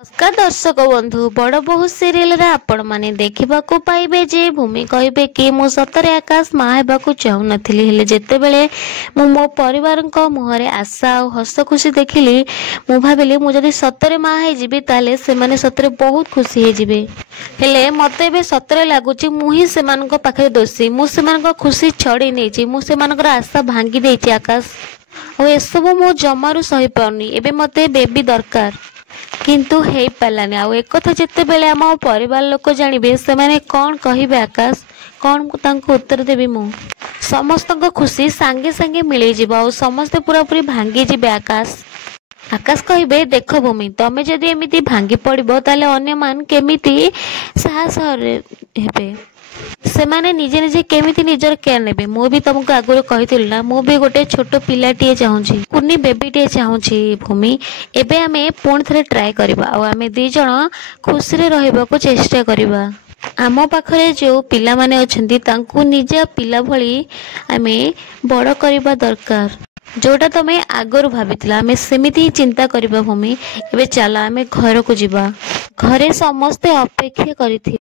नमस्कार दर्शक बंधु बड़ बहु सीरियल रे आपण माने देखिबा को पाइबे जे भूमि कहिबे कि मु सतरे आकाश मां हेबा को चाहू नथिली हेले जेते बेले मु मो परिवार को मुहरे आशा और हस खुशी देखिली मु भाबिली मु जदी सतरे मां हे जिबी ताले से माने सतरे बहुत खुशी हे जिबे हेले मते बे सतरे लागुची मु ही से मान को पाखे दोषी मु से मान को खुशी छड़ी नेची मु से मान को आशा भांगी देची आकाश ओ एसबु मु जमारू सही पाउनी एबे मते बेबी दरकार किंतु हेई पालानी आ एक कथा जेते बेले हम परिवार लोक जानिबे से माने कौन कहिबे आकाश कौन तांको उत्तर देबी मु समस्त को खुशी सांगे सांगे मिले जिबा और समस्त पूरा पूरी भांगी जिबे आकाश आकाश कहिबे देख भूमि तमे जदी एमिति भांगी पड़िबो ताले अन्य मान केमिति साहस हेबे से माने निजे निजे केमिति निजर केयर नेबे मु भी तुमको आगुर कहितिल ना मु भी गोटे छोट पिलाटीए चाहूची कुनी बेबीटीए चाहूची भूमि एबे आमे पुण थरे ट्राई करबा आ आमे दी जण खुशी रे रहबा को चेष्टा करबा आम पाखरे जो पिला माने अछंती तांकु निजे पिला भली आमे बड़ करबा दरकार जोटा तमे आगुर भाबितला आमे सेमिति चिंता करबा भूमि एबे चला आमे घर को जिबा घरे समस्त अपेक्षा करिथि।